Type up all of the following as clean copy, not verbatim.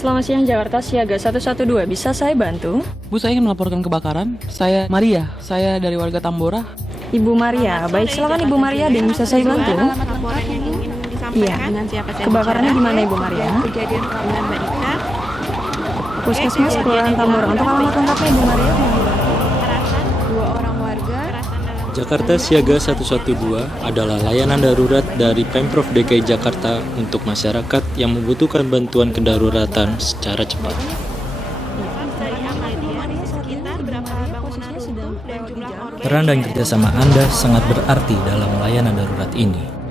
Selamat siang, Jakarta Siaga 112. Bisa saya bantu? Bu, saya ingin melaporkan kebakaran. Saya Maria, saya dari warga Tambora. Ibu Maria, baik silakan Ibu Maria, ada yang bisa saya bantu? Laporan yang ingin disampaikan Iya. dengan siapa saya Kebakarannya bicara? di mana Ibu Maria? Kejadian dengan Mbak Ika. Puskesmas Kelurahan Tambora. Untuk alamat lengkapnya Ibu Maria? Kekerasan 2 orang warga. Jakarta Siaga 112 adalah layanan darurat dari Pemprov DKI Jakarta untuk masyarakat yang membutuhkan bantuan kedaruratan secara cepat. Dari Ahmadiyah sekitar berapa bangunan runtuh dan jumlah korban. Peran dan kerjasama Anda sangat berarti dalam layanan darurat ini.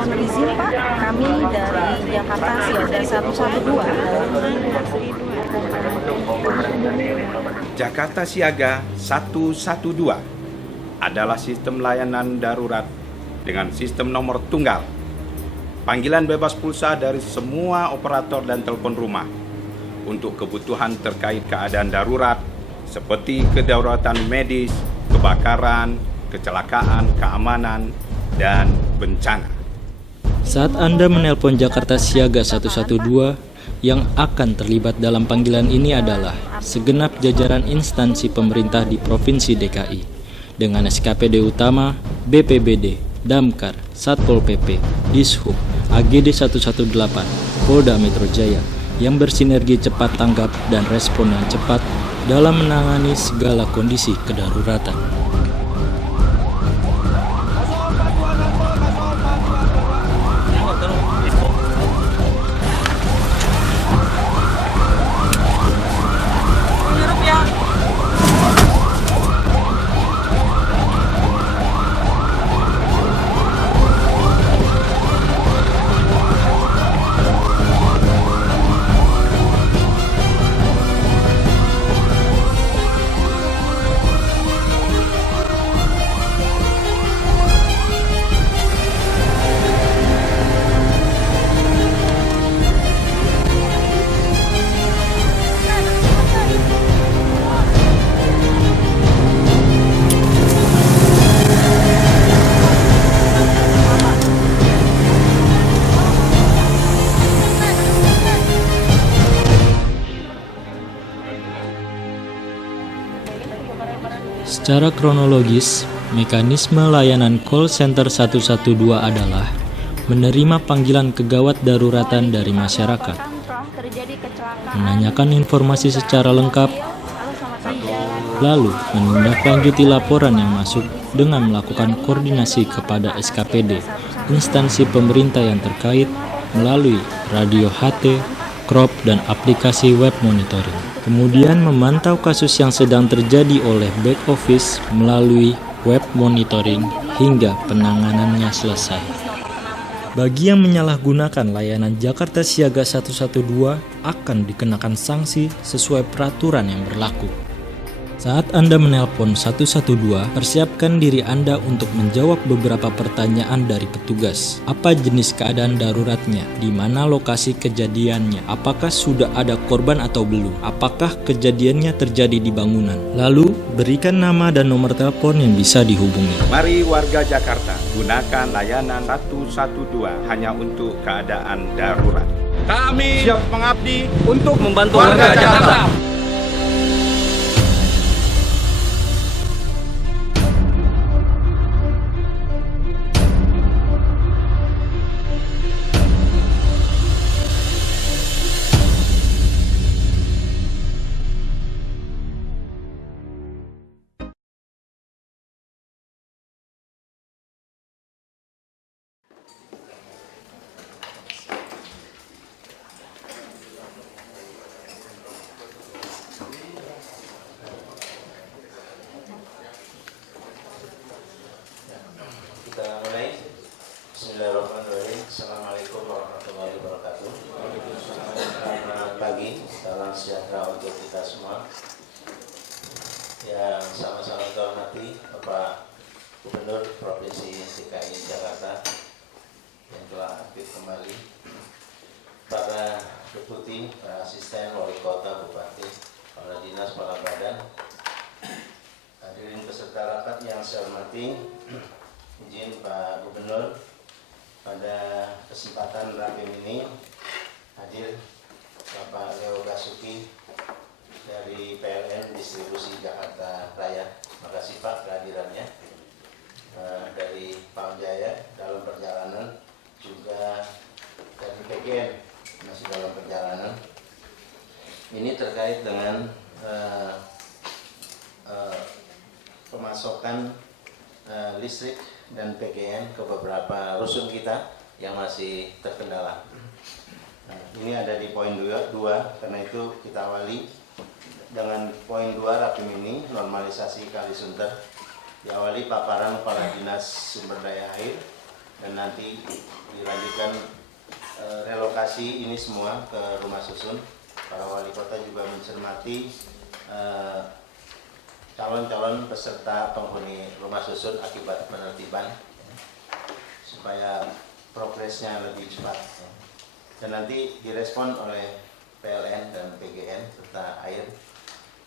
Mohon izin Pak, kami dari Jakarta Siaga 112. Jakarta Siaga 112 adalah sistem layanan darurat dengan sistem nomor tunggal. Panggilan bebas pulsa dari semua operator dan telepon rumah untuk kebutuhan terkait keadaan darurat seperti kedaruratan medis, kebakaran, kecelakaan, keamanan, dan bencana. Saat Anda menelpon Jakarta Siaga 112, yang akan terlibat dalam panggilan ini adalah segenap jajaran instansi pemerintah di Provinsi DKI dengan SKPD Utama, BPBD, Damkar, Satpol PP, Dishub, AGD 118, Polda Metro Jaya yang bersinergi cepat tanggap dan respon yang cepat dalam menangani segala kondisi kedaruratan. Secara kronologis, mekanisme layanan call center 112 adalah menerima panggilan kegawat daruratan dari masyarakat, menanyakan informasi secara lengkap, lalu menindaklanjuti laporan yang masuk dengan melakukan koordinasi kepada SKPD, instansi pemerintah yang terkait melalui radio HT, crop, dan aplikasi web monitoring. Kemudian memantau kasus yang sedang terjadi oleh back office melalui web monitoring hingga penanganannya selesai. Bagi yang menyalahgunakan layanan Jakarta Siaga 112 akan dikenakan sanksi sesuai peraturan yang berlaku. Saat Anda menelpon 112, persiapkan diri Anda untuk menjawab beberapa pertanyaan dari petugas. Apa jenis keadaan daruratnya? Di mana lokasi kejadiannya? Apakah sudah ada korban atau belum? Apakah kejadiannya terjadi di bangunan? Lalu, berikan nama dan nomor telepon yang bisa dihubungi. Mari warga Jakarta gunakan layanan 112 hanya untuk keadaan darurat. Kami siap mengabdi untuk membantu warga Jakarta. Kita mulai. Bismillahirrahmanirrahim. Assalamualaikum warahmatullahi wabarakatuh. Selamat pagi, salam sejahtera untuk kita semua. Yang sama-sama kita hormati Bapak Gubernur Provinsi DKI Jakarta yang telah aktif kembali, para deputi, para asisten wali kota, bupati, kepala dinas, kepala badan, hadirin peserta rapat yang saya hormati. izin Pak Gubernur pada kesempatan rapim ini hadir Bapak Leo Gasuki dari PLN Distribusi Jakarta Raya. Terima kasih Pak kehadirannya. Dari Pam Jaya dalam perjalanan, juga dari PGN masih dalam perjalanan. Ini terkait dengan pemasokan listrik dan PGN ke beberapa rusun kita yang masih terkendala. Nah, ini ada di poin 2, karena itu kita awali dengan poin 2 rapim ini, normalisasi Kali Sunter. Diawali paparan Kepala Dinas Sumber Daya Air dan nanti dilanjutkan relokasi ini semua ke rumah susun. Para wali kota juga mencermati calon-calon peserta penghuni rumah susun akibat penertiban supaya progresnya lebih cepat, dan nanti direspon oleh PLN dan PGN serta air.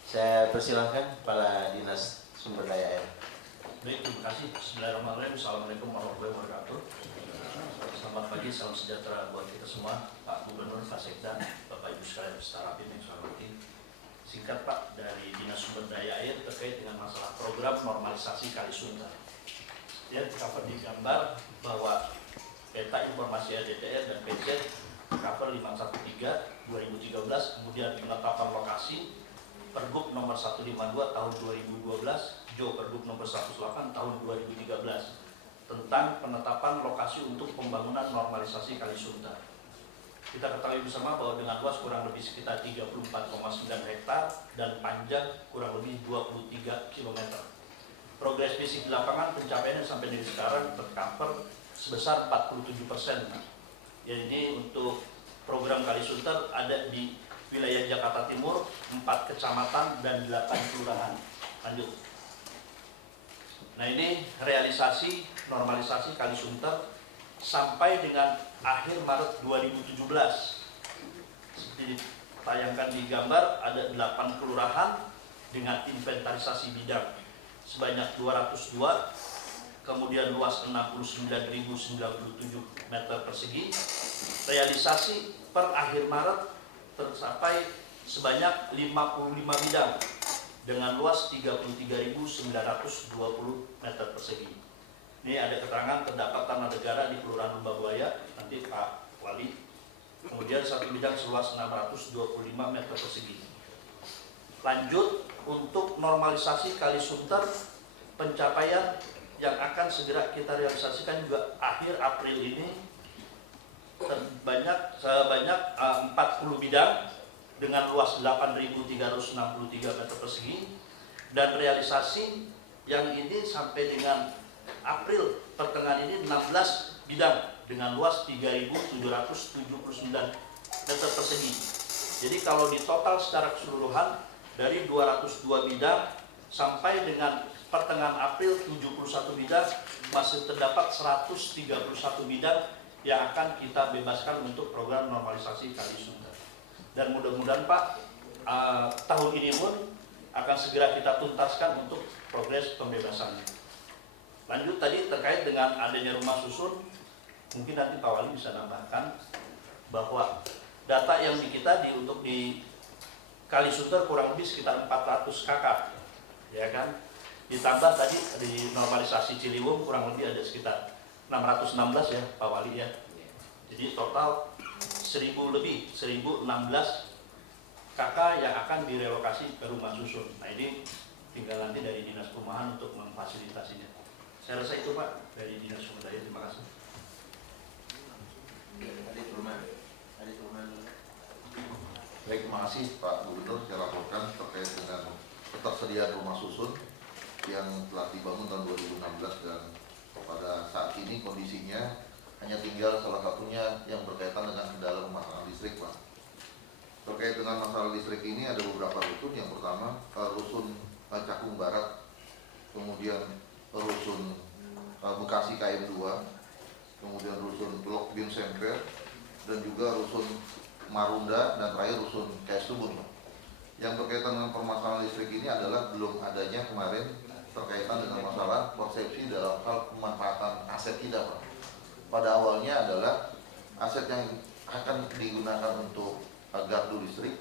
Saya persilahkan Kepala Dinas Sumber Daya Air. Baik, terima kasih. Bismillahirrahmanirrahim. Assalamualaikum warahmatullahi wabarakatuh. Selamat pagi, salam sejahtera buat kita semua. Pak Gubernur, Pak Sekda, Bapak Ibu sekalian peserta rapim yang saya hormati. Singkat Pak, dari Dinas Sumber Daya Air terkait dengan masalah program normalisasi Kali Sunter. Ya, cover di gambar bahwa peta informasi RDTR dan PZ cover 513/2013, kemudian penetapan lokasi Pergub nomor 152 tahun 2012, Jo Pergub nomor 108 tahun 2013 tentang penetapan lokasi untuk pembangunan normalisasi Kali Sunter. Kita ketahui bersama bahwa dengan luas kurang lebih sekitar 34,9 hektar dan panjang kurang lebih 23 km. Progres fisik di lapangan pencapaiannya sampai dari sekarang tercover sebesar 47%. Ya, ini untuk program Kali Sunter ada di wilayah Jakarta Timur, 4 kecamatan dan 8 kelurahan. Lanjut. Nah, ini realisasi normalisasi Kali Sunter sampai dengan akhir Maret 2017. Seperti ditayangkan di gambar, ada 8 kelurahan dengan inventarisasi bidang sebanyak 202, kemudian luas 69.097 meter persegi. Realisasi per akhir Maret tercapai sebanyak 55 bidang dengan luas 33.920 meter persegi. Ini ada keterangan terdapat tanah negara di Kelurahan Lumbabuaya, nanti Pak Wali. Kemudian satu bidang seluas 625 meter persegi. Lanjut, untuk normalisasi Kali Sunter, pencapaian yang akan segera kita realisasikan juga akhir April ini sebanyak 40 bidang dengan luas 8.363 meter persegi, dan realisasi yang ini sampai dengan April pertengahan ini 16 bidang dengan luas 3.779 meter persegi. Jadi kalau di total secara keseluruhan dari 202 bidang sampai dengan pertengahan April 71 bidang, masih terdapat 131 bidang yang akan kita bebaskan untuk program normalisasi Kali Sunter. Dan mudah-mudahan Pak, tahun ini pun akan segera kita tuntaskan untuk progres pembebasannya. Lanjut tadi terkait dengan adanya rumah susun, mungkin nanti Pak Wali bisa nambahkan bahwa data yang kita untuk di Kali Sunter kurang lebih sekitar 400 kakak, ya kan? Ditambah tadi di normalisasi Ciliwung kurang lebih ada sekitar 616 ya Pak Wali ya. Jadi total 1.000 lebih, 1.016 kakak yang akan direlokasi ke rumah susun. Nah, ini tinggal nanti dari Dinas Perumahan untuk memfasilitasinya. Saya rasa itu Pak dari Dinas Sumber Daya. Terima kasih. Baik, terima kasih Pak Gubernur. Saya laporkan terkait dengan ketersediaan rumah susun yang telah dibangun tahun 2016 dan pada saat ini kondisinya hanya tinggal salah satunya yang berkaitan dengan kendala pemasangan listrik, Pak. Terkait dengan masalah listrik ini ada beberapa rusun. Yang pertama rusun Cakung Barat, kemudian rusun Bekasi KM2, kemudian rusun Blok Bin Semper, dan juga rusun Marunda, dan terakhir rusun KS Tubun. Yang berkaitan dengan permasalahan listrik ini adalah belum adanya kemarin terkaitan dengan masalah persepsi dalam hal pemanfaatan aset kita, Pak. Pada awalnya adalah aset yang akan digunakan untuk gardu listrik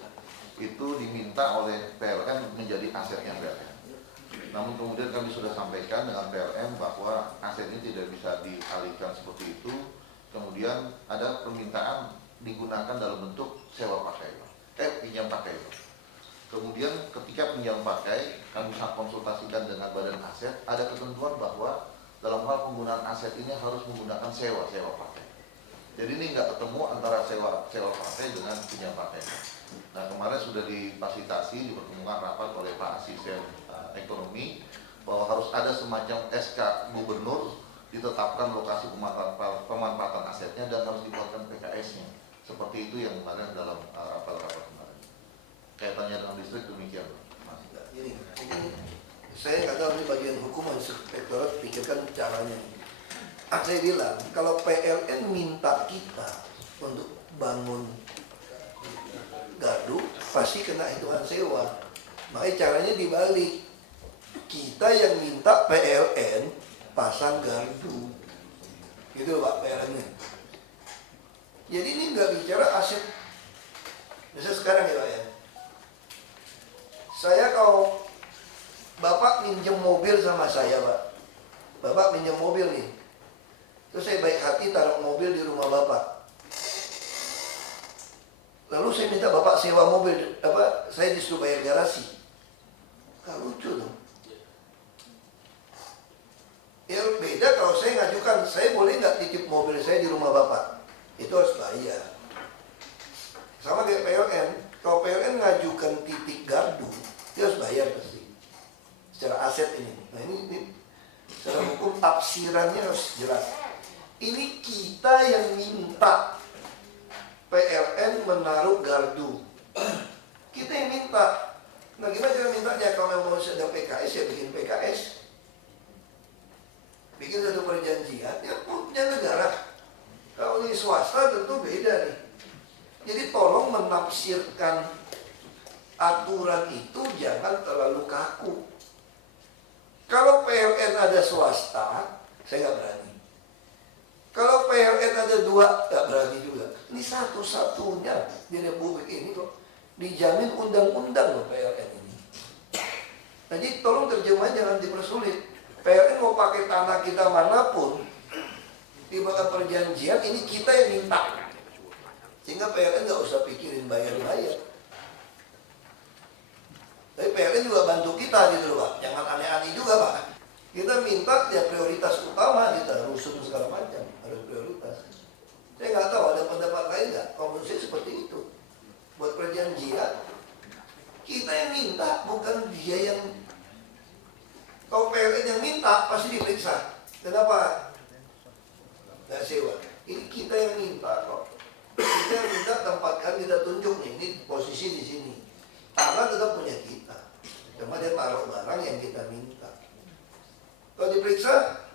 itu diminta oleh PLN menjadi asetnya PLN. Namun kemudian kami sudah sampaikan dengan PLN bahwa aset ini tidak bisa dialihkan seperti itu. Kemudian ada permintaan digunakan dalam bentuk sewa pakai, pinjam pakai. Kemudian ketika pinjam pakai, kami konsultasikan dengan badan aset, ada ketentuan bahwa dalam hal penggunaan aset ini harus menggunakan sewa pakai. Jadi ini nggak ketemu antara sewa pakai dengan pinjam pakai. Nah, kemarin sudah difasilitasi, dipertemukan rapat oleh Pak Asisten Ekonomi bahwa harus ada semacam SK Gubernur, ditetapkan lokasi pemanfaatan asetnya dan harus dibuatkan PKS-nya. Seperti itu yang kemarin dalam rapat-rapat kemarin. Kaitannya dengan listrik demikian, Mas. Ini saya nggak tahu ini bagian hukum inspektorat pikirkan caranya. Saya bilang kalau PLN minta kita untuk bangun gardu pasti kena hitungan sewa. Makanya caranya dibalik. Kita yang minta PLN pasang gardu, gitu Pak PLN-nya. Jadi ini nggak bicara aset. Misalnya sekarang ya Pak ya. Saya kalau Bapak minjem mobil sama saya Pak, Bapak minjem mobil nih, terus saya baik hati taruh mobil di rumah Bapak. Lalu saya minta Bapak sewa mobil, saya disuruh bayar garasi. Gak lucu dong. Ya beda kalau saya ngajukan, saya boleh nggak titip mobil saya di rumah Bapak? Itu harus bayar. Sama kayak PLN, kalau PLN ngajukan titik gardu, dia harus bayar pasti. Secara aset ini. Nah ini secara hukum tafsirannya harus jelas. Ini kita yang minta PLN menaruh gardu. Kita yang minta. Nah gimana cara mintanya? Kalau mau ada PKS ya bikin PKS. Bikin satu perjanjian, ya punya negara. Kalau ini swasta tentu beda nih. Jadi tolong menafsirkan aturan itu jangan terlalu kaku. Kalau PLN ada swasta, saya nggak berani. Kalau PLN ada dua, nggak berani juga. Ini satu-satunya di Republik ini kok dijamin undang-undang loh PLN ini. Nah, jadi tolong terjemah jangan dipersulit. PLN mau pakai tanah kita manapun, dibuat perjanjian ini kita yang minta. Sehingga PLN nggak usah pikirin bayar-bayar. Tapi PLN juga bantu kita gitu loh Pak. Jangan aneh-aneh juga Pak. Kita minta ya prioritas utama kita, rusun segala macam harus prioritas. Saya nggak tahu ada pendapat lain nggak. Kalau menurut saya seperti itu. Buat perjanjian kita yang minta, bukan dia yang. Kalau PLN yang minta pasti diperiksa. Kenapa? Nggak sewa. Ini kita yang minta kok. Kita yang minta tempatkan, kita tunjuk nih. Ini posisi di sini. Tanah tetap punya kita. Cuma dia taruh barang yang kita minta. Kalau diperiksa,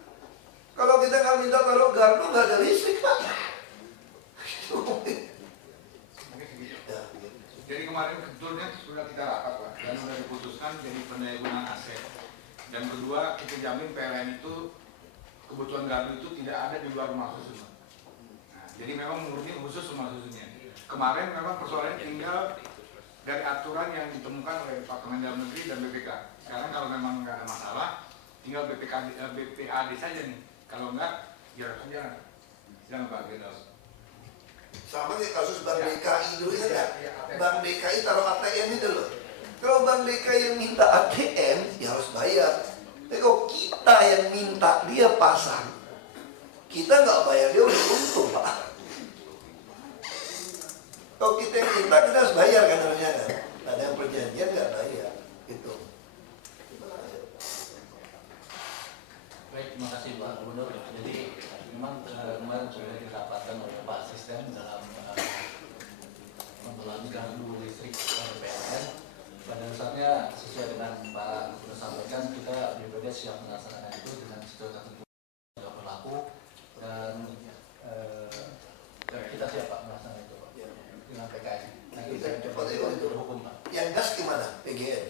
kalau kita nggak minta taruh gardu, nggak ada listrik Pak. Ya. Jadi kemarin sebetulnya sudah kita rapat Pak, dan sudah diputuskan jadi pendayagunaan aset. Dan kedua, kita jamin PLN itu kebutuhan gardu itu tidak ada di luar rumah susun. Nah, jadi memang murni khusus rumah susunnya. Kemarin memang persoalannya tinggal dari aturan yang ditemukan oleh Departemen Dalam Negeri dan BPK. Sekarang kalau memang nggak ada masalah, tinggal BPAD saja nih. Kalau enggak, ya harus jalan. Jangan Pak Firdaus. Sama kayak kasus Bank DKI dulu ya. Bank DKI taruh ATM itu loh. Kalau Bank DKI yang minta ATM, ya harus bayar. Tapi kalau kita yang minta dia pasang, kita nggak bayar dia udah untung Pak. Kalau kita yang minta kita harus bayar kan harusnya kan. Ada yang perjanjian nggak bayar, gitu. Baik, terima kasih Pak Gubernur. Jadi memang kemarin sudah didapatkan oleh Pak Asisten dalam membelanjakan gardu listrik PLN. Pada dasarnya sesuai dengan Pak Gubernur sampaikan, kita BPD siap melaksanakan itu dengan sesuai ketentuan yang berlaku dan kita siap Pak melaksanakan itu Pak dengan PKS. Nah, kita cepat itu hukum Pak. Yang gas gimana? PGN?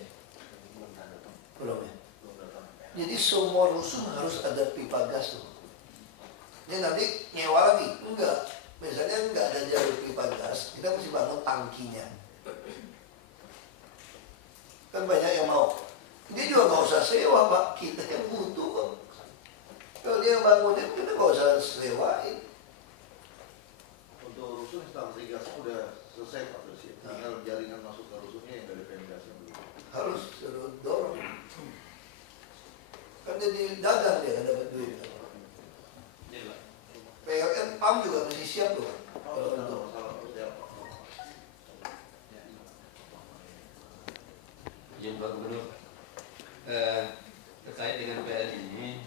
Belum ya? Ini Jadi semua rusun harus ada pipa gas tuh. Ini nanti nyewa lagi? Enggak. Misalnya enggak ada jalur pipa gas, kita mesti bangun tangkinya. Kan banyak yang mau. Dia juga nggak usah sewa, Pak. Kita yang butuh kok. Kalau dia bangunnya, kita nggak usah sewain. Untuk rusun instalasi gas udah selesai Pak Presiden. Tinggal jaringan masuk ke rusunnya yang dari PMDAS yang belum. Harus suruh dorong. Kan jadi dagang dia, nggak dapat duit. PLN PAM juga masih siap loh. Kalau untuk izin Pak Gubernur, terkait dengan PLN ini,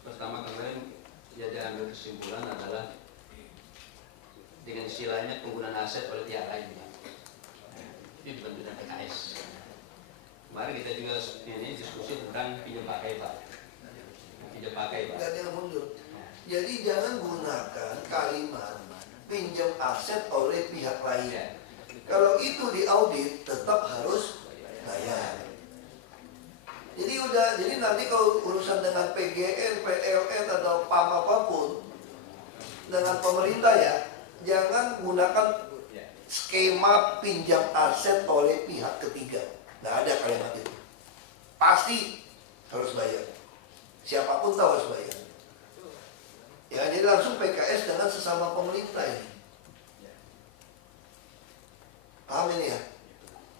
pertama kemarin yang diambil kesimpulan adalah dengan istilahnya penggunaan aset oleh pihak lain, Pak. Ini dibantu dengan PKS. Kemarin kita juga ini diskusi tentang pinjam pakai, Pak. Pinjam pakai, Pak. Nggak ada yang mundur. Jadi jangan gunakan kalimat pinjam aset oleh pihak lain. Kalau itu diaudit tetap harus bayar. Jadi nanti kalau urusan dengan PGN, PLN atau PAM apapun dengan pemerintah ya, jangan gunakan skema pinjam aset oleh pihak ketiga. Nggak ada kalimat itu. Pasti harus bayar. Siapapun tahu harus bayar. Ya, jadi langsung PKS dengan sesama pemerintah ini. Paham ini ya?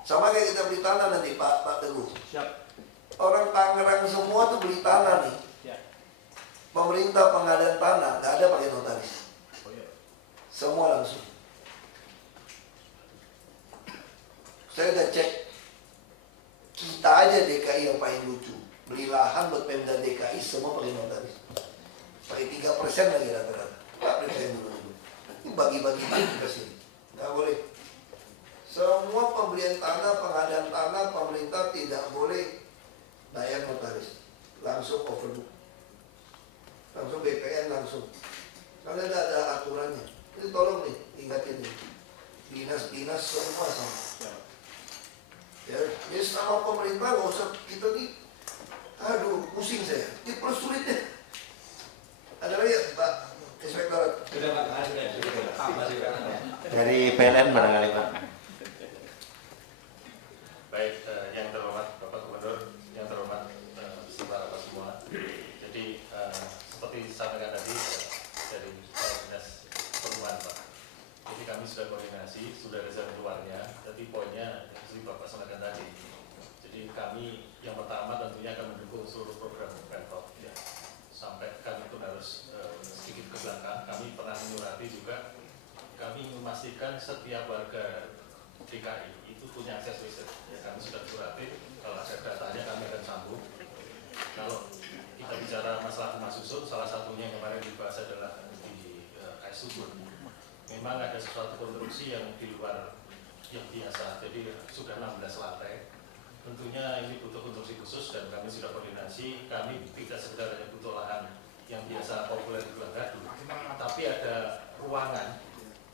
Sama kayak kita beli tanah nanti Pak Teguh. Siap. Orang Tangerang semua tuh beli tanah nih. Pemerintah pengadaan tanah nggak ada pakai notaris. Semua langsung. Saya udah cek. Kita aja DKI yang paling lucu. Beli lahan buat Pemda DKI semua pakai notaris. Pakai 3% lagi rata-rata. Pak Presiden dulu. Ini bagi-bagi ke sini. Nggak boleh. Semua pembelian tanah, pengadaan tanah, pemerintah tidak boleh bayar notaris. Langsung overbook. Langsung BPN langsung. Karena tidak ada aturannya. Ini tolong nih, ingatin nih. Dinas-dinas semua sama. Ya, ini sama pemerintah nggak usah kita nih. Aduh, pusing saya. Ini persulit deh. Ada lagi ya, Pak Inspektorat? Sudah Pak, Dari PLN barangkali Pak. Baik, yang terhormat Bapak Gubernur, yang terhormat saudara semua. Jadi seperti disampaikan tadi dari Dinas Perhubungan Pak. Jadi kami sudah koordinasi, sudah ada jalan keluarnya. Jadi poinnya seperti Bapak sampaikan tadi. Jadi kami yang pertama tentunya akan mendukung seluruh program Pemprov. Ya. Sampai kami pun harus sedikit ke belakang. Kami pernah menyurati juga. Kami memastikan setiap warga DKI itu punya akses listrik. Ya, kami sudah surati, kalau ada datanya kami akan sambung. Kalau kita bicara masalah rumah susun, salah satunya yang kemarin dibahas adalah di KS Subur. Memang ada sesuatu konstruksi yang di luar yang biasa, jadi sudah 16 lantai. Tentunya ini butuh konstruksi khusus dan kami sudah koordinasi. Kami tidak sekedar hanya butuh lahan yang biasa populer di Gadu, tapi ada ruangan.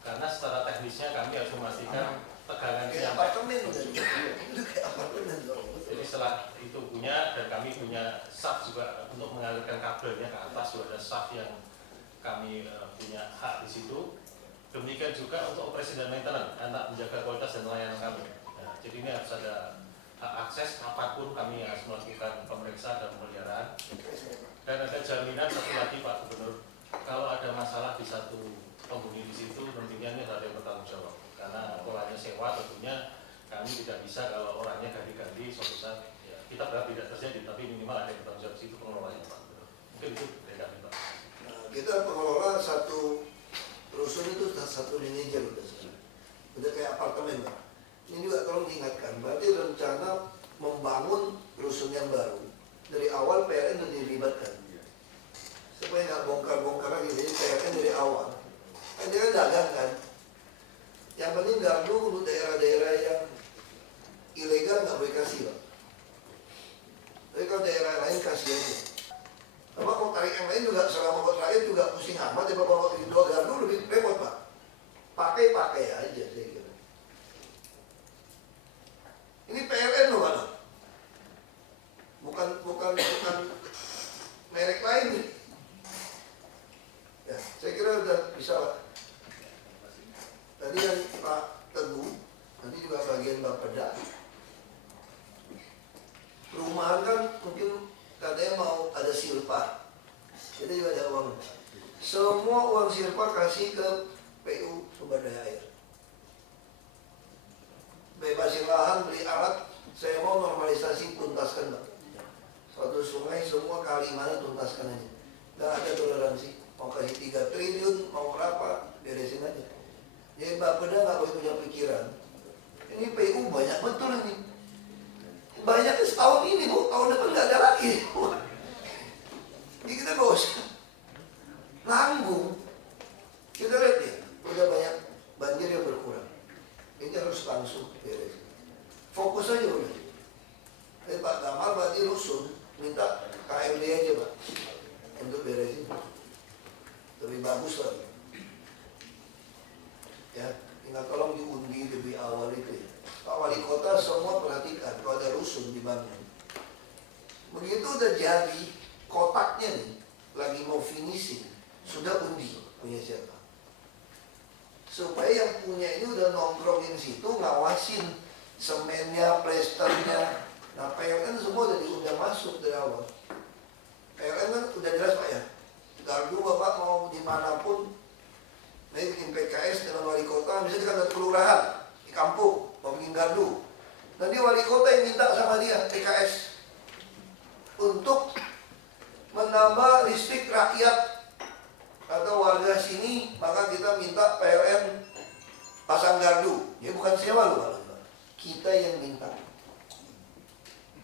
Karena secara teknisnya kami harus memastikan tegangan kayak apartemen itu kayak apartemen. Jadi setelah itu punya dan kami punya shaft juga untuk mengalirkan kabelnya ke atas, juga ada shaft yang kami punya hak di situ. Demikian juga untuk operasi dan maintenance, anak menjaga kualitas dan layanan kami. Nah, jadi ini harus ada hak akses apapun kami harus melakukan pemeriksaan dan pemeliharaan. Dan ada jaminan satu lagi Pak Gubernur, kalau ada masalah di satu penghuni di situ, tentunya ini ada yang bertanggung jawab. Karena polanya sewa, tentunya kami tidak bisa kalau orangnya ganti-ganti suatu saat. Ya, kita berharap tidak terjadi, tapi minimal ada yang bertanggung jawab di situ pengelolanya Pak Gubernur. Mungkin itu dari kami Pak. Nah, kita pengelola satu rusun itu satu manajer udah kayak apartemen Pak. Ini juga tolong diingatkan, berarti rencana membangun rusun yang baru dari awal PLN sudah dilibatkan supaya nggak bongkar-bongkar lagi. Jadi PLN dari awal kan dia kan dagang kan, yang penting gardu untuk daerah-daerah yang ilegal nggak boleh kasih Pak. Tapi kalau daerah lain kasih aja. Apa kalau tarik yang lain juga selama buat rakyat juga pusing amat ya Pak. Kalau dua gardu lebih repot Pak. Pakai aja saya kira. Ini PLN loh kan? Bukan Kita juga ada uang. Semua uang silpa kasih ke PU Sumber Daya Air. Bebasin lahan, beli alat, saya mau normalisasi, tuntaskan Pak. Suatu sungai, semua kali mana tuntaskan aja. Nggak ada toleransi. Mau kasih 3 triliun, mau berapa, beresin aja. Jadi Bapeda nggak boleh punya pikiran. Ini PU banyak betul ini. Banyak setahun ini Bu, tahun depan nggak ada lagi. Jadi kita nggak usah nanggung. Kita lihat ya, udah banyak banjir yang berkurang. Ini harus langsung beres. Fokus aja udah. Pak Gamal berarti rusun, minta KMD aja Pak untuk beresin. Lebih bagus lagi. Ya, tinggal tolong diundi lebih awal itu ya. Pak Wali Kota semua perhatikan kalau ada rusun dibangun. Begitu udah jadi kotaknya nih, lagi mau finishing, sudah undi punya siapa. Supaya yang punya ini udah nongkrongin situ, ngawasin semennya, plasternya. Nah PLN semua udah diundang masuk dari awal. PLN kan udah jelas Pak ya. Gardu Bapak mau dimanapun, nah bikin PKS dengan wali kota, misalnya di kelurahan, di kampung, mau bikin gardu. Nanti wali kota yang minta sama dia, PKS, untuk menambah listrik rakyat atau warga sini, maka kita minta PLN pasang gardu. Ya bukan sewa loh, kita yang minta.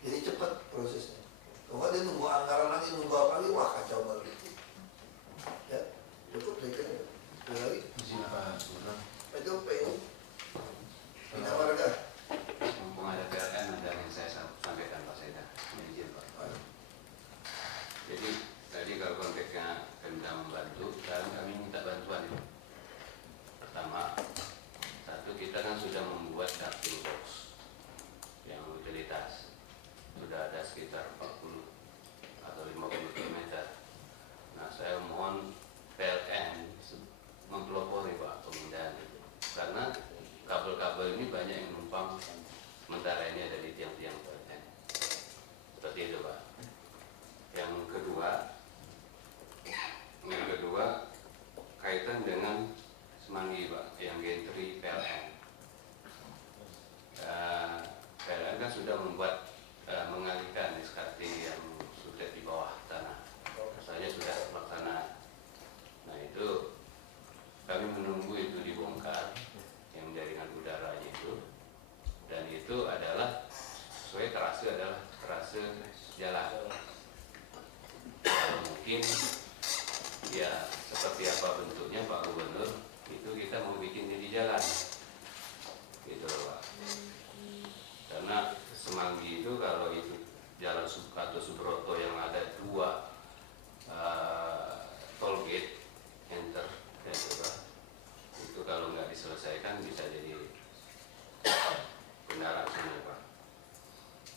Jadi cepat prosesnya. Kalau dia nunggu anggaran lagi, nunggu apa lagi, wah kacau banget. Ya, cukup saya kira. Ada lagi? Izin Pak Gubernur. Itu PU. Bina warga. Mumpung ada PLN, ada yang saya sampaikan Pak Seda. Izin Pak. Jadi tadi kalau konteksnya Pemda membantu, sekarang kami minta bantuan itu. Pertama, satu kita kan sudah membuat ducting box yang utilitas. Sudah ada sekitar 40 atau 50 km. Nah saya mohon PLN mempelopori Pak pemindahan itu. Karena kabel-kabel ini banyak yang numpang, sementara ini ada di tiang-tiang PLN. Seperti itu Pak. Yang kedua kaitan dengan Semanggi Pak, yang gentry PLN. PLN kan sudah membuat mengalihkan SKT yang sudah di bawah tanah, rasanya sudah terlaksana. Nah itu kami menunggu itu dibongkar, yang jaringan udaranya itu, dan itu adalah sesuai trase adalah trase jalan. Kalau mungkin ya seperti apa bentuknya Pak Gubernur, itu kita mau bikin di jalan, gitu loh Pak. Karena Semanggi itu kalau itu jalan atau Subroto yang ada 2 toll gate enter dan juga itu kalau nggak diselesaikan bisa jadi kendaraan semua Pak.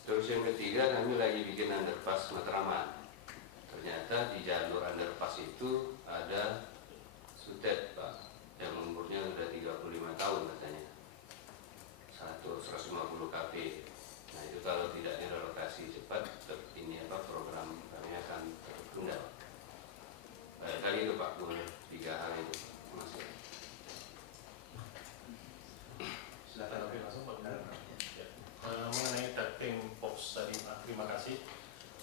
Terus yang ketiga kami lagi bikin underpass Matraman. Ternyata di jalur underpass itu ada sutet Pak yang umurnya sudah 35 tahun katanya, 150 kp. Nah itu kalau tidak direlokasi cepat, ini program kami akan tertunda. Kali itu Pak Gubernur, 3 hal itu masih. Silakan lebih langsung Pak Gubernur. Mengenai ducting box tadi Pak, terima kasih.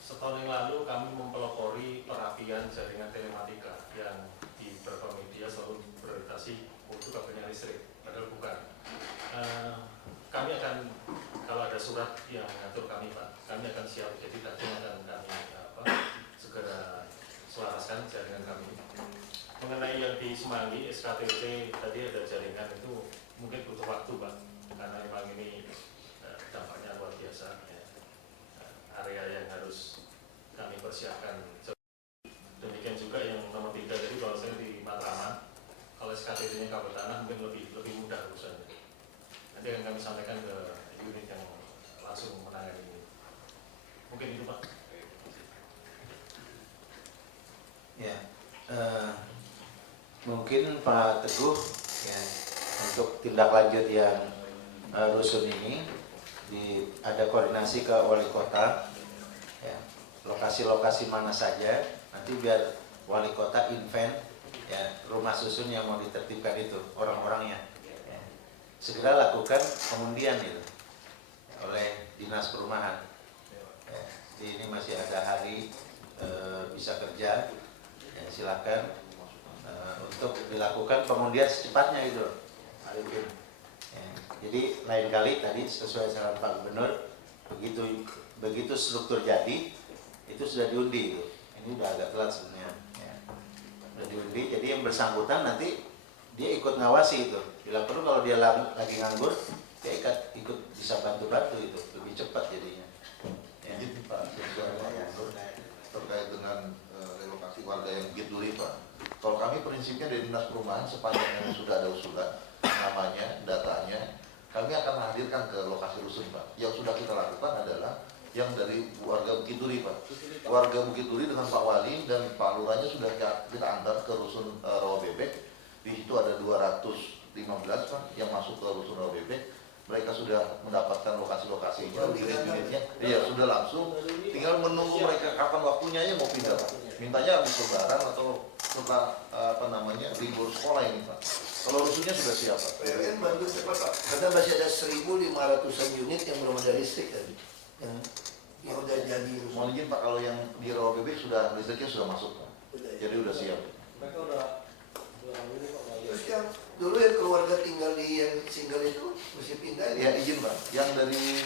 Setahun yang lalu kami mempelopori perapian jaringan telematika yang di beberapa media selalu berorientasi untuk kabelnya listrik, padahal bukan. Kami akan, kalau ada surat yang mengatur kami Pak, kami akan siap, jadi ducting akan kami segera selaraskan jaringan kami. Mengenai yang di Semanggi, SKTT tadi ada jaringan itu mungkin butuh waktu Pak, karena memang ini dampaknya luar biasa ya. Area yang harus kami persiapkan. Demikian juga yang nomor 3 tadi kalau saya di Matraman, kalau SKTT-nya kabel tanah mungkin lebih mudah urusannya. Nanti akan kami sampaikan ke unit yang langsung menangani ini. Mungkin itu Pak. Ya, mungkin Pak Teguh ya, untuk tindak lanjut yang rusun ini ada koordinasi ke wali kota ya, lokasi-lokasi mana saja nanti biar wali kota invent ya rumah susun yang mau ditertibkan itu orang-orangnya. Ya. Segera lakukan pengundian itu oleh dinas perumahan. Ya. Jadi ini masih ada hari bisa kerja, ya, silakan untuk dilakukan pengundian secepatnya itu, Arifin. Ya. Jadi lain kali tadi sesuai saran Pak Gubernur, begitu struktur jadi itu sudah diundi itu. Ini udah agak telat sebenarnya. Ya. Udah diundi, jadi yang bersangkutan nanti dia ikut ngawasi itu. Bila perlu kalau dia lagi nganggur, dia ikut bisa bantu-bantu itu, lebih cepat jadinya. Ya. Izin Pak, terkait dengan relokasi warga yang Bukit Duri Pak. Kalau kami prinsipnya dari dinas perumahan sepanjang yang sudah ada usulan, namanya, datanya, kami akan hadirkan ke lokasi rusun Pak. Yang sudah kita lakukan adalah yang dari warga Bukit Duri Pak. Warga Bukit Duri dengan Pak Wali dan Pak Lurahnya sudah kita antar ke rusun Rawa Bebek. Di situ ada 215 Pak yang masuk ke rusun Rawa Bebek. Mereka sudah mendapatkan lokasi-lokasinya, unit-unitnya. Iya, sudah langsung. Tinggal menunggu mereka kapan waktunya ya mau pindah Pak. Mintanya habis lebaran atau setelah libur sekolah ini Pak. Kalau rusunnya sudah siap Pak. PLN bantu cepat Pak. Karena masih ada 1.500-an unit yang belum ada listrik tadi. Yang udah jadi. Mohon izin Pak, kalau yang di Rawa Bebek sudah listriknya sudah masuk Pak. Jadi udah siap. Terus yang dulu yang keluarga tinggal di yang single itu mesti pindah ya? Izin Pak, yang dari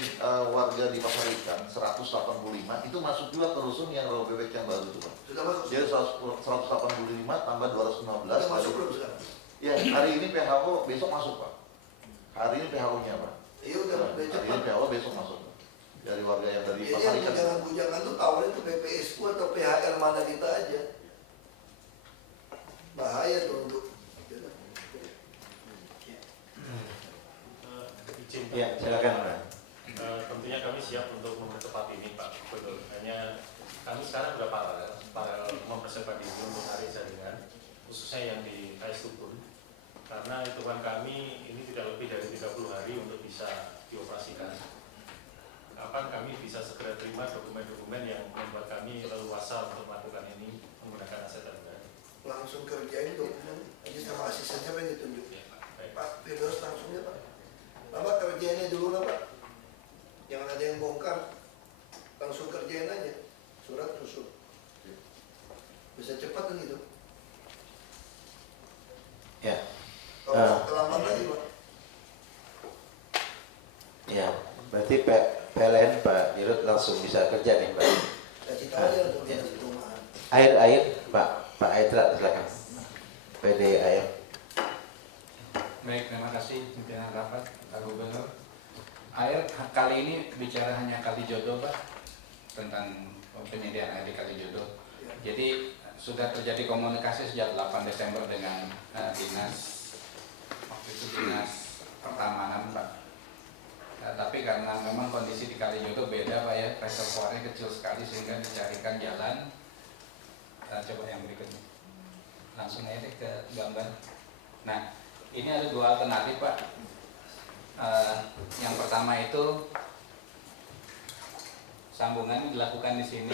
warga di Pasar Ikan 185 itu masuk juga ke rusun yang Rawa Bebek yang baru itu Pak. Sudah masuk? Jadi 185 tambah 215. Sudah masuk belum sekarang? Ya, hari ini PHO, besok masuk Pak. Hari ini PHO-nya Pak. Iya udah Hari ini PHO, besok masuk Pak. Dari warga yang dari Jadi Pasar yang Ikan. bujangan-bujangan itu tawarin itu PPSU atau PHR mana kita aja. Bahaya tuh untuk. Ya, silakan Pak. Tentunya kami siap untuk mempercepat ini Pak. Betul. Hanya kami sekarang sudah paralel mempersiapkan diri untuk hari jaringan, khususnya yang di KS Tubun. Karena hitungan kami ini tidak lebih dari 30 hari untuk bisa dioperasikan. Kapan kami bisa segera terima dokumen-dokumen yang membuat kami leluasa untuk melakukan ini menggunakan aset negara. Langsung kerjain dokumen aja sama asistennya yang ditunjuk. Ya, Pak Firdaus langsungnya Pak. Bapak kerjainnya dulu lah Pak. Jangan ada yang bongkar. Langsung kerjain aja. Surat rusun. Bisa cepat kan gitu. Ya. Kalau terlambat lagi Pak. Ya, berarti PLN Pak Dirut langsung bisa kerja nih Pak. Kasih tahu aja untuk dinas perumahan. Air Pak Aitra silakan. PD Air. Baik, terima kasih pimpinan rapat Pak Gubernur. Air kali ini bicara hanya Kalijodo Pak, tentang penyediaan air di Kalijodo. Jadi sudah terjadi komunikasi sejak 8 Desember dengan dinas, waktu itu dinas pertamanan Pak. Tapi karena memang kondisi di Kalijodo beda Pak ya, reservoirnya kecil sekali sehingga dicarikan jalan. Coba yang berikutnya, langsung aja deh ke gambar. Nah, ini ada dua alternatif Pak. Yang pertama itu sambungan dilakukan di sini.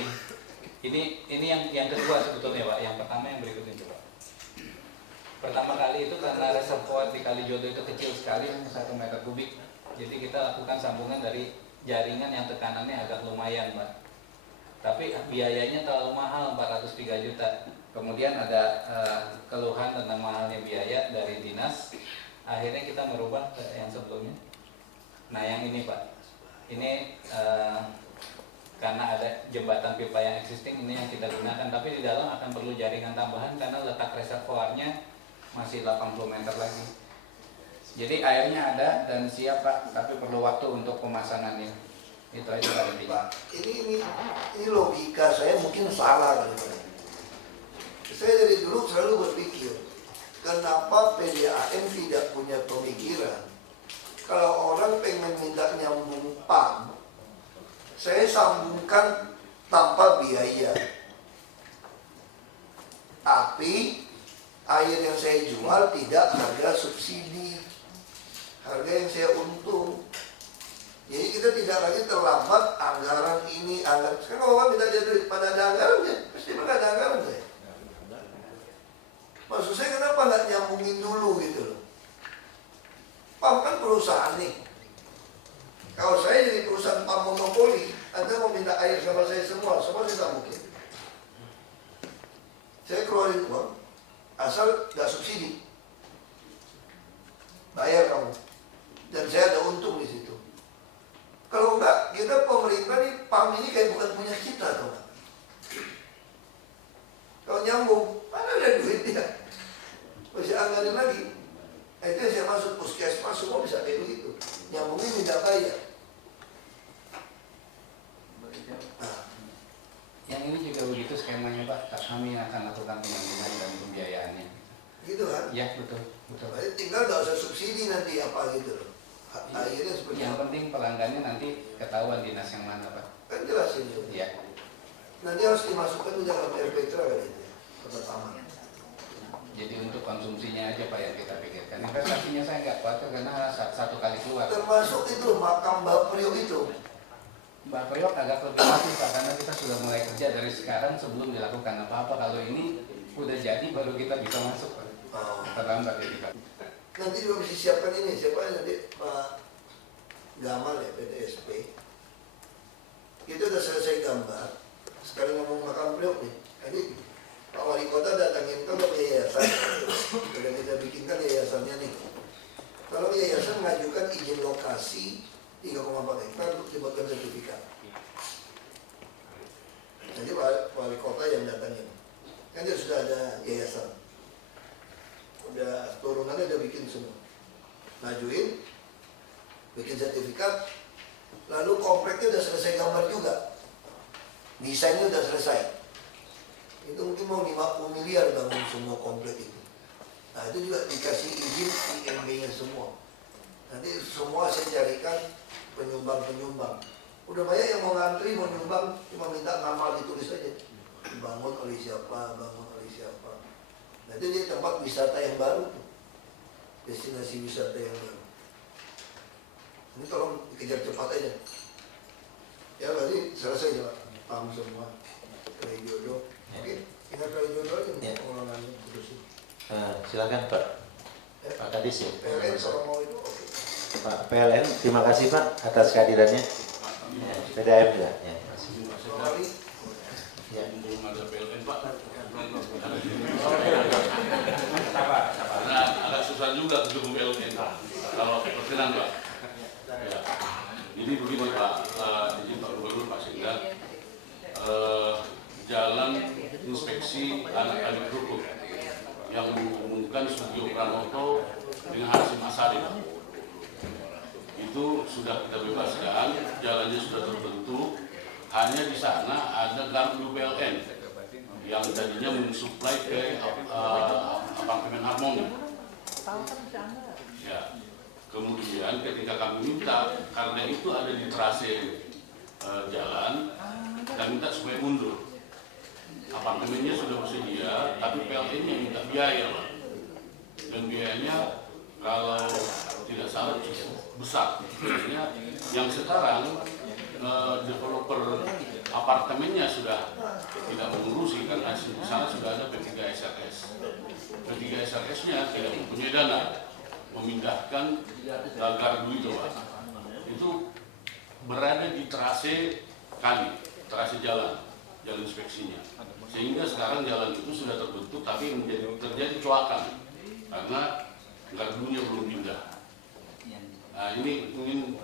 Ini yang kedua sebetulnya Pak. Yang pertama yang berikutnya coba. Pertama kali itu karena reservoir di Kalijodo itu kecil sekali, 1 meter kubik. Jadi kita lakukan sambungan dari jaringan yang tekanannya agak lumayan Pak. Tapi biayanya terlalu mahal, 403 juta. Kemudian ada keluhan tentang mahalnya biaya dari dinas. Akhirnya kita merubah ke yang sebelumnya. Nah yang ini Pak, ini karena ada jembatan pipa yang existing, ini yang kita gunakan. Tapi di dalam akan perlu jaringan tambahan karena letak reservoirnya masih 80 meter lagi. Jadi airnya ada dan siap Pak, tapi perlu waktu untuk pemasangannya. Itu aja Pak intinya. Ini logika saya mungkin salah kali Pak. Saya dari dulu selalu berpikir, kenapa PDAM tidak punya pemikiran? Kalau orang pengen minta nyambung PAM, saya sambungkan tanpa biaya. Tapi air yang saya jual tidak harga subsidi, harga yang saya untung. Jadi kita tidak lagi terlambat anggaran ini, anggaran. Sekarang kalau orang minta jadi duit pada ada anggaran, ya pasti ada anggaran saya. keluarin uang, asal nggak subsidi, bayar kamu, dan saya ada untung di situ. Kalau enggak, kita pemerintah nih PAM ini kayak bukan punya kita, tuh. Kalau nyambung, mana ada duitnya? Masih anggaran lagi. Itu yang saya masuk puskesmas semua bisa kayak begitu. Nyambungnya minta bayar. Nah, yang ini juga begitu skemanya Pak. Kami akan lakukan penambahan dan pembiayaannya. Gitu kan? Ya betul. Jadi tinggal nggak usah subsidi nanti apa gitu loh. Akhirnya seperti yang penting pelanggannya nanti ketahuan dinas yang mana Pak. Kan jelasin juga. Iya. Nanti harus dimasukkan di dalam RPTRA kali itu. Pertama. Jadi untuk konsumsinya aja Pak yang kita pikirkan. Investasinya saya nggak khawatir karena satu kali keluar. Termasuk itu makam Mbak Priok itu. Mbak Priok agak lebih masif Pak karena kita sudah mulai kerja dari sekarang sebelum dilakukan apa-apa. Kalau ini udah jadi baru kita bisa masuk Pak. Terlambat ya Pak. Nanti juga bisa siapkan ini. Siapa nanti Pak Gamal ya PTSP. Kita udah selesai gambar. Sekarang ngomong makam Priok nih. Jadi Pak Wali Kota datangin kan ke yayasan. Sudah kita bikinkan yayasannya nih. Kalau yayasan mengajukan izin lokasi 3,4 hektar untuk dibuatkan sertifikat. Nanti Pak Wali Kota yang datangin. Kan dia sudah ada yayasan. Udah turunannya udah bikin semua. Majuin, bikin sertifikat, lalu kompleknya udah selesai gambar juga. Desainnya udah selesai. Itu mungkin mau 50 miliar bangun semua komplek itu. Nah itu juga dikasih izin IMB-nya semua. Nanti semua saya carikan penyumbang-penyumbang. Udah banyak yang mau ngantri, mau nyumbang, cuma minta nama ditulis aja. Dibangun oleh siapa, bangun oleh siapa. Nah itu jadi tempat wisata yang baru. Destinasi wisata yang baru. Ini tolong dikejar cepat aja. Ya berarti selesai ya Pak. Paham semua. Kayak jodoh. Oke, kita kali jodoh aja nih pengelolaannya terusin. Silakan Pak. Pak Kadis ya. PLN kalau mau itu oke. Pak PLN, terima kasih Pak atas kehadirannya. PDAM juga. Ya, terima kasih. Ya. Belum ada PLN Pak. Karena agak susah juga ketemu PLN. Kalau perkenan Pak. Ya. Jadi begini Pak, izin Pak Gubernur Pak Singkat. Jalan inspeksi anak-anak hukum yang menghubungkan Sugio Pranoto dengan Hasim Asari itu sudah kita bebaskan, jalannya sudah terbentuk. Hanya di sana ada gardu PLN yang tadinya mensuplai ke apartemen Harmoni. Ya. Kemudian ketika kami minta, karena itu ada di trase jalan, dan minta supaya mundur. Apartemennya sudah bersedia, tapi PLN yang minta biaya Pak. Dan biayanya kalau tidak salah cukup besar. Maksudnya yang sekarang developer apartemennya sudah tidak mengurusi karena di sana sudah ada P3 SRS. P3 SRS-nya tidak mempunyai dana memindahkan gardu itu Pak. Itu berada di trase kali, trase jalan inspeksinya. Sehingga sekarang jalan itu sudah terbentuk tapi terjadi coakan karena gardunya belum pindah. Nah ini ingin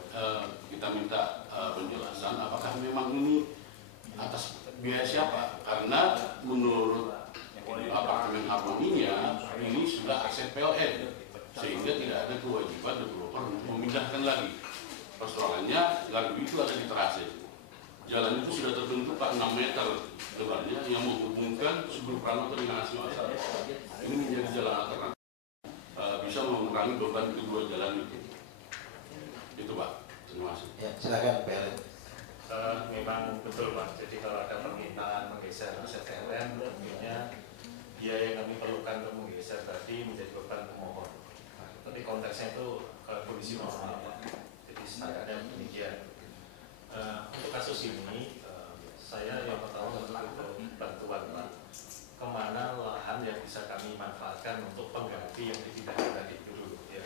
kita minta penjelasan apakah memang ini atas biaya siapa? Karena menurut apartemen Harmoninya ini sudah aset PLN sehingga tidak ada kewajiban developer untuk memindahkan lagi. Persoalannya gardu itu ada di trase. Jalan itu sudah terbentuk Pak 6 meter lebarnya yang menghubungkan Sugio Pranoto dengan Hasim Asari. Ini menjadi jalan alternatif. Bisa mengurangi beban kedua jalan itu. Itu Pak. Terima kasih. Ya, silakan PLN. Memang betul Pak. Jadi kalau ada permintaan menggeser aset PLN, tentunya biaya yang kami perlukan untuk menggeser tadi menjadi beban pemohon. Tapi konteksnya itu kondisi normal Pak. Jadi standarnya demikian. Untuk kasus ini, saya yang pertama untuk bantuan Pak, kemana lahan yang bisa kami manfaatkan untuk pengganti yang dipindahkan tadi dulu ya.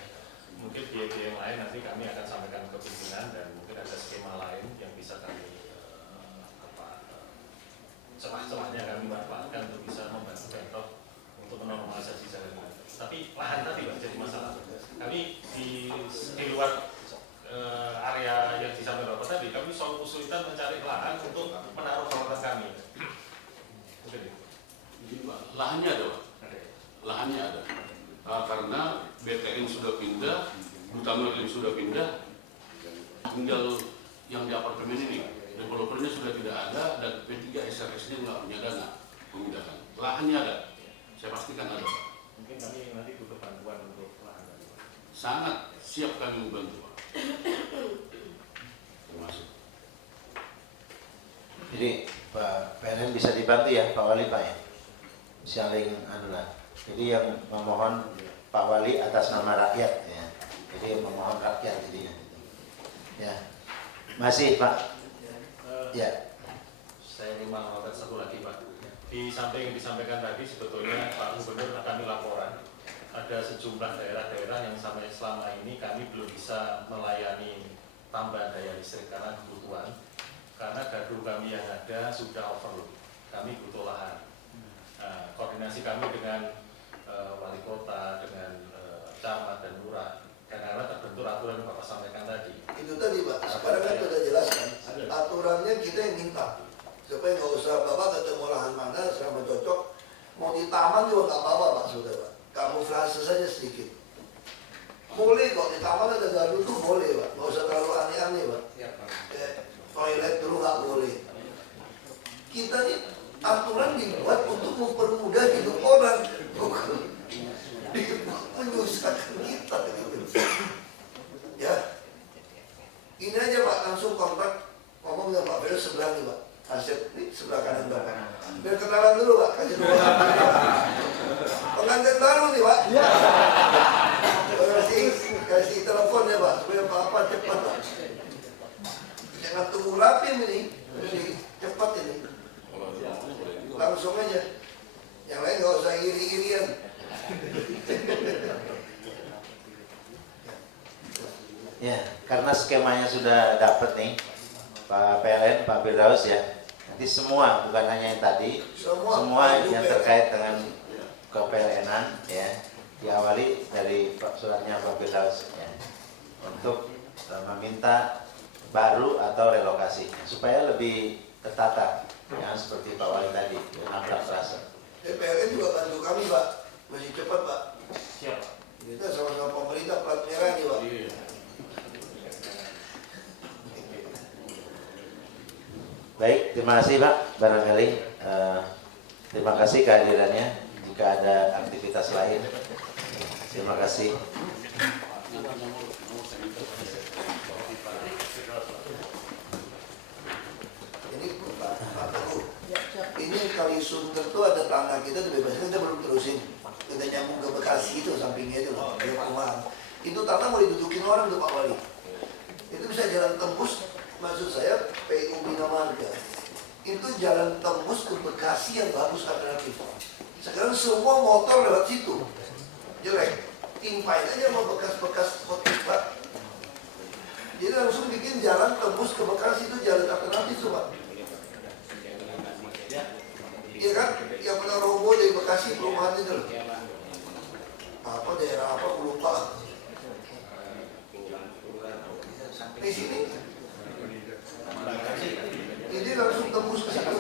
Mungkin biaya-biaya yang lain nanti kami akan sampaikan ke pimpinan dan mungkin ada skema lain yang bisa kami celah-celahnya kami manfaatkan untuk bisa membantu Pemprov lahannya ada Pak. Lahannya ada. Karena BTN sudah pindah, Duta Merlin sudah pindah, tinggal yang di apartemen ini. Developernya sudah tidak ada dan P3 SRS-nya nggak punya dana pemindahan. Lahannya ada, saya pastikan ada Pak. Mungkin kami nanti butuh bantuan untuk lahan. Sangat siap kami membantu Pak. Terima kasih. Jadi Pak PLN bisa dibantu ya Pak Wali Pak ya, saling anulah. Jadi yang memohon Pak Wali atas nama rakyat ya, jadi memohon rakyat jadinya. Ya, masih Pak. Ya. Saya ingin menambahkan satu lagi Pak. Di samping yang disampaikan tadi sebetulnya Pak Gubernur kami laporan ada sejumlah daerah-daerah yang sampai selama ini kami belum bisa melayani tambahan daya listrik karena kebutuhan. Karena gardu kami yang ada sudah overload, kami butuh lahan. Koordinasi kami dengan wali kota, dengan camat dan lurah, karena terbentuk aturan yang Bapak sampaikan tadi. Itu tadi Pak, sekarang kan sudah jelaskan, aturannya kita yang minta. Supaya nggak usah Bapak ketemu lahan mana, selama cocok, mau di taman juga nggak apa-apa Pak, saudara. Kamuflase saja sedikit. Boleh kok, di taman ada gardu tuh boleh Pak, nggak usah terlalu aneh-aneh Pak. Toilet dulu nggak boleh. Kita nih aturan dibuat untuk mempermudah hidup orang, bukan menyusahkan kita gitu. Ya, ini aja Pak, langsung kontak ngomong dengan Pak Bero sebelah nih Pak. Asep nih sebelah kanan Bapak. Biar kenalan dulu Pak, kasih dulu. Pengantin baru nih Pak. Ya. Kasih telepon ya Pak, supaya Bapak cepat Pak. Jangan tunggu rapim ini cepat ini. Langsung aja. Yang lain nggak usah iri-irian. Ya, karena skemanya sudah dapat nih Pak PLN, Pak Firdaus ya. Nanti semua, bukan hanya yang tadi, semua yang terkait dengan ke-PLN-an ya, diawali dari suratnya Pak Firdaus ya, untuk meminta baru atau relokasi supaya lebih tertata ya, seperti Pak Wali tadi, nabrak rasa. PLN juga bantu kami Pak, masih cepat Pak. Siap. Kita sama-sama pemerintah plat merah nih Pak. Baik, terima kasih Pak. Barangkali terima kasih kehadirannya. Jika ada aktivitas lain, terima kasih. Ini Pak Teguh, ini kali Sunter tuh ada tanah kita dibebaskan, kita belum terusin. Kita nyambung ke Bekasi itu sampingnya itu loh, dia perumahan. Itu tanah mau didudukin orang tuh Pak Wali. Itu bisa jalan tembus. Maksud saya PU Bina Marga itu jalan tembus ke Bekasi yang bagus alternatif. Sekarang semua motor lewat situ jelek, timpain aja sama bekas-bekas hotel Pak. Jadi langsung bikin jalan tembus ke Bekasi itu jalan alternatif tuh Pak. Iya kan? Yang pernah roboh dari Bekasi perumahan itu loh. Apa daerah apa lupa. Di sini ini langsung tembus ke situ.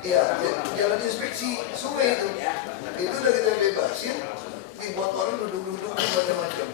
Iya, jalan inspeksi sungai itu udah kita bebasin, dibuat orang duduk-duduk macam-macam.